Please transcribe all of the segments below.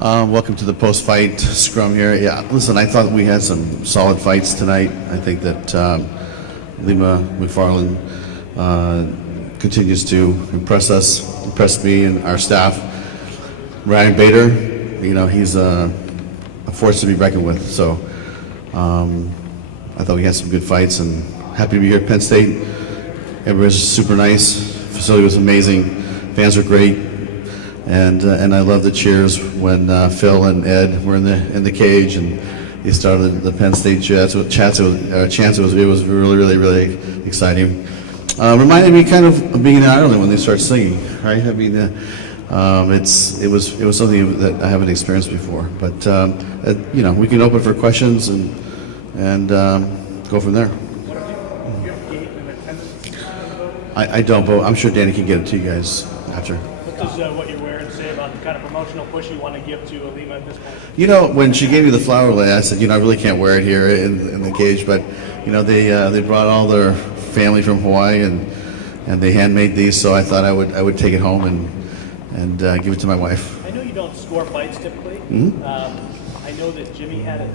Welcome to the post-fight scrum here. Yeah, listen, I thought we had some solid fights tonight. I think that Lima McFarland continues to impress me and our staff. Ryan Bader, he's a force to be reckoned with. So I thought we had some good fights, and happy to be here at Penn State. Everybody's super nice. Facility was amazing. Fans were great. And I love the cheers when Phil and Ed were in the cage and he started the Penn State chants. It was really exciting. Reminded me kind of being in Ireland when they start singing, right? I mean, it was something that I haven't experienced before. But we can open for questions and go from there. I don't, but I'm sure Danny can get it to you guys after. What does what you're wearing say about the kind of promotional push you want to give to Lima at this point? When she gave me the flower lei, I said, I really can't wear it here in the cage, but they brought all their family from Hawaii and they handmade these, so I thought I would take it home and give it to my wife. I know you don't score fights typically. Mm-hmm. I know that Jimmy had it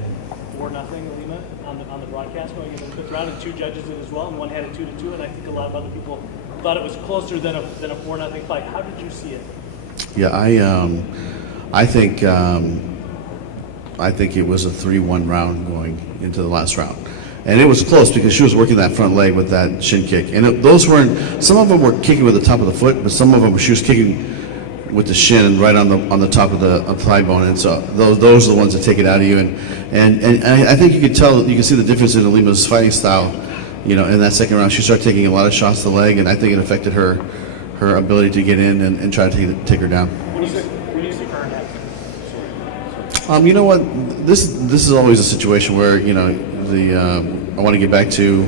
4-0 Lima on the broadcast going into the fifth round, and two judges did as well, and one had it 2-2, and I think a lot of other people thought it was closer than a 4-0 fight. How did you see it? Yeah, I think it was a 3-1 round going into the last round, and it was close because she was working that front leg with that shin kick, and those weren't. Some of them were kicking with the top of the foot, but some of them she was kicking with the shin right on the top of the thigh bone, and so those are the ones that take it out of you, and I think you can see the difference in Lima's fighting style. In that second round, she started taking a lot of shots to the leg, and I think it affected her ability to get in and try to take her down. What do you see for her next? You know what? This is always a situation where I want to get back to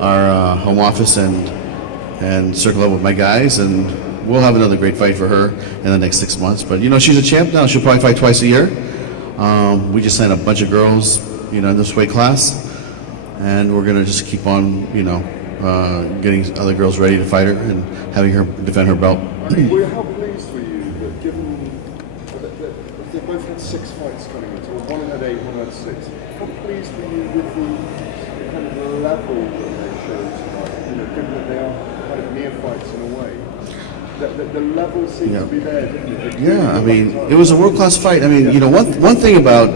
our home office and circle up with my guys, and we'll have another great fight for her in the next 6 months. But she's a champ now. She'll probably fight twice a year. We just signed a bunch of girls, in this weight class. And we're going to just keep on, getting other girls ready to fight her and having her defend her belt. How pleased were you that given that they both had 6 fights coming into it, one had 8, one had 6, how pleased were you with the kind of level that they showed tonight, given that they are kind of neophytes in a way? The level seemed to be there, didn't it? Yeah, I mean, it was a world-class fight. I mean, one thing about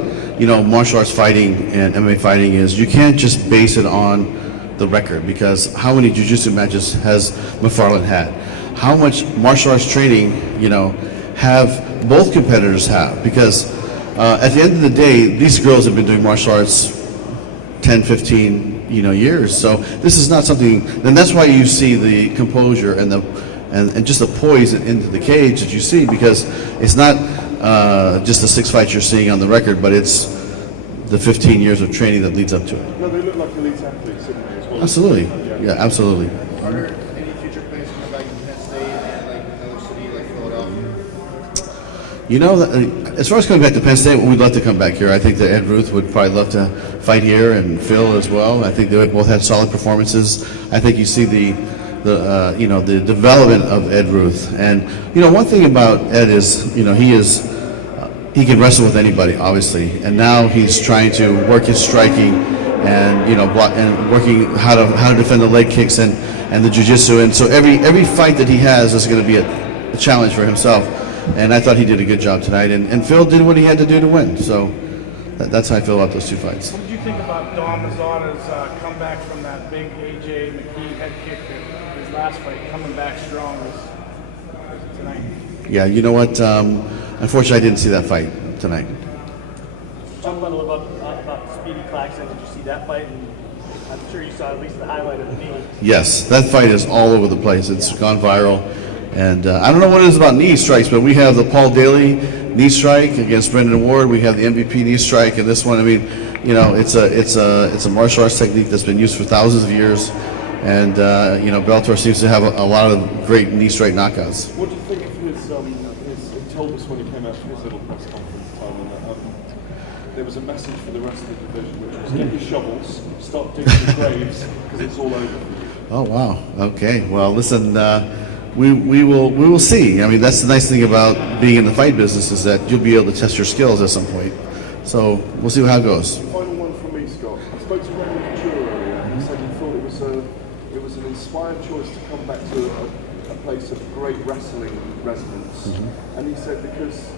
martial arts fighting and MMA fighting is you can't just base it on the record, because how many jiu-jitsu matches has McFarland had? How much martial arts training, have both competitors have? Because at the end of the day, these girls have been doing martial arts 10, 15, years. So this is not something, and that's why you see the composure and just the poise into the cage that you see, because it's not just the 6 fights you're seeing on the record, but it's the 15 years of training that leads up to it. No, they look like elite athletes, didn't they, as well? Absolutely. Yeah, absolutely. Are there any future plans coming back to Penn State and another city like Philadelphia? As far as coming back to Penn State, we'd love to come back here. I think that Ed Ruth would probably love to fight here, and Phil as well. I think they both had solid performances. I think you see the development of Ed Ruth, and one thing about Ed is he can wrestle with anybody, obviously, and now he's trying to work his striking and block and working how to defend the leg kicks and the jiu-jitsu, and so every fight that he has is going to be a challenge for himself, and I thought he did a good job tonight, and Phil did what he had to do to win, so that's how I feel about those 2 fights. What did you think about Dom Mazzano's comeback from that big A.J. McKee head kick in his last fight, coming back strong tonight? Yeah, you know what? Unfortunately, I didn't see that fight tonight. Talk a little about Speedy Claxton. Did you see that fight? And I'm sure you saw at least the highlight of the knee. Yes, that fight is all over the place. It's gone viral. And I don't know what it is about knee strikes, but we have the Paul Daly knee strike against Brendan Ward. We have the MVP knee strike, and this one, I mean, it's a martial arts technique that's been used for thousands of years. And Bellator seems to have a lot of great knee strike knockouts. What do you think of he told us when he came out for his little press conference, Tom, that there was a message for the rest of the division, which was get your shovels, stop digging the graves, because it's all over. Oh, wow. Okay. Well, listen, we will see. I mean, that's the nice thing about being in the fight business is that you'll be able to test your skills at some point. So we'll see how it goes. Final one from me, Scott. I spoke to Randy Couture earlier, and he said he thought it was an inspired choice to come back to a place of great wrestling resonance. And he said because,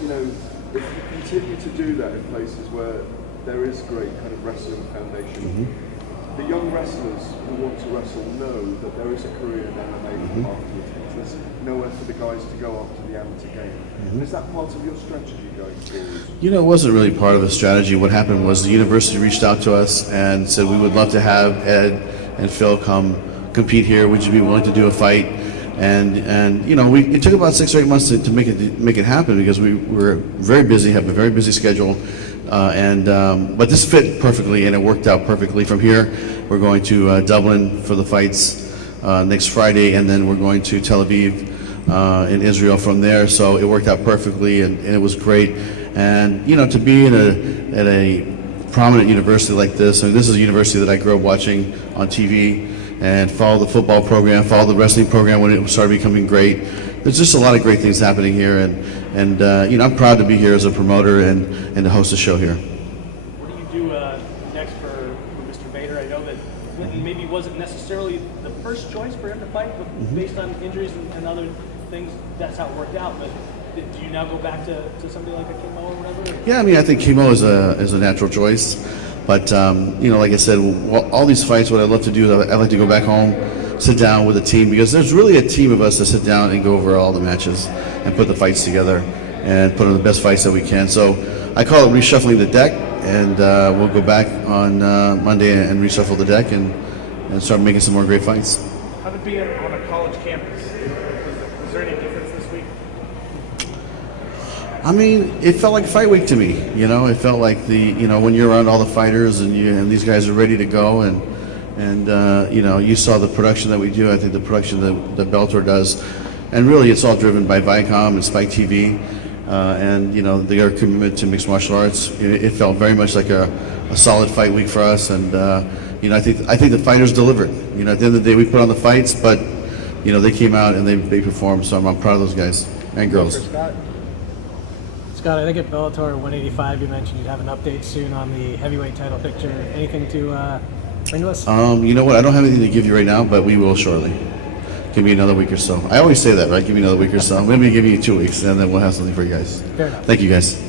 you know, if you continue to do that in places where there is great kind of wrestling foundation, the young wrestlers who want to wrestle know that there is a career in MMA afterwards. There's nowhere for the guys to go after the amateur game. And is that part of your strategy going forward? You know, it wasn't really part of the strategy. What happened was the university reached out to us and said we would love to have Ed and Phil come compete here. Would you be willing to do a fight? And you know, it took about 6 or 8 months to make it happen because we were very busy, have a very busy schedule. But this fit perfectly, and it worked out perfectly. From here, we're going to Dublin for the fights next Friday, and then we're going to Tel Aviv in Israel from there. So it worked out perfectly, and it was great. And you know, to be at a prominent university like this, and this is a university that I grew up watching on TV and follow the football program, follow the wrestling program when it started becoming great. There's just a lot of great things happening here, and you know, I'm proud to be here as a promoter and to host a show here. What do you do next for Mr. Bader? I know that Clinton maybe wasn't necessarily the first choice for him to fight, but based on injuries and other things, that's how it worked out. But do you now go back to somebody like a Kimo or whatever? Yeah, I mean, I think Kimo is a natural choice, but you know, like I said, all these fights, what I love to do is I like to go back home, sit down with a team, because there's really a team of us that sit down and go over all the matches and put the fights together and put on the best fights that we can. So I call it reshuffling the deck, and we'll go back on Monday and reshuffle the deck and start making some more great fights. How did it be on a college campus? Was there any difference this week? I mean, it felt like fight week to me. You know, it felt like when you're around all the fighters and these guys are ready to go, and you know, you saw the production that we do. I think the production that Bellator does, and really it's all driven by Viacom and Spike TV, and you know, their commitment to mixed martial arts. It felt very much like a solid fight week for us, and you know, I think the fighters delivered. You know, at the end of the day, we put on the fights, but you know, they came out and they performed. So I'm proud of those guys and girls. Scott, I think at Bellator 185 you mentioned you'd have an update soon on the heavyweight title picture. Anything to bring to us? You know what? I don't have anything to give you right now, but we will shortly. Give me another week or so. I always say that, right? Give me another week or so. Maybe give me 2 weeks, and then we'll have something for you guys. Fair enough. Thank you, guys.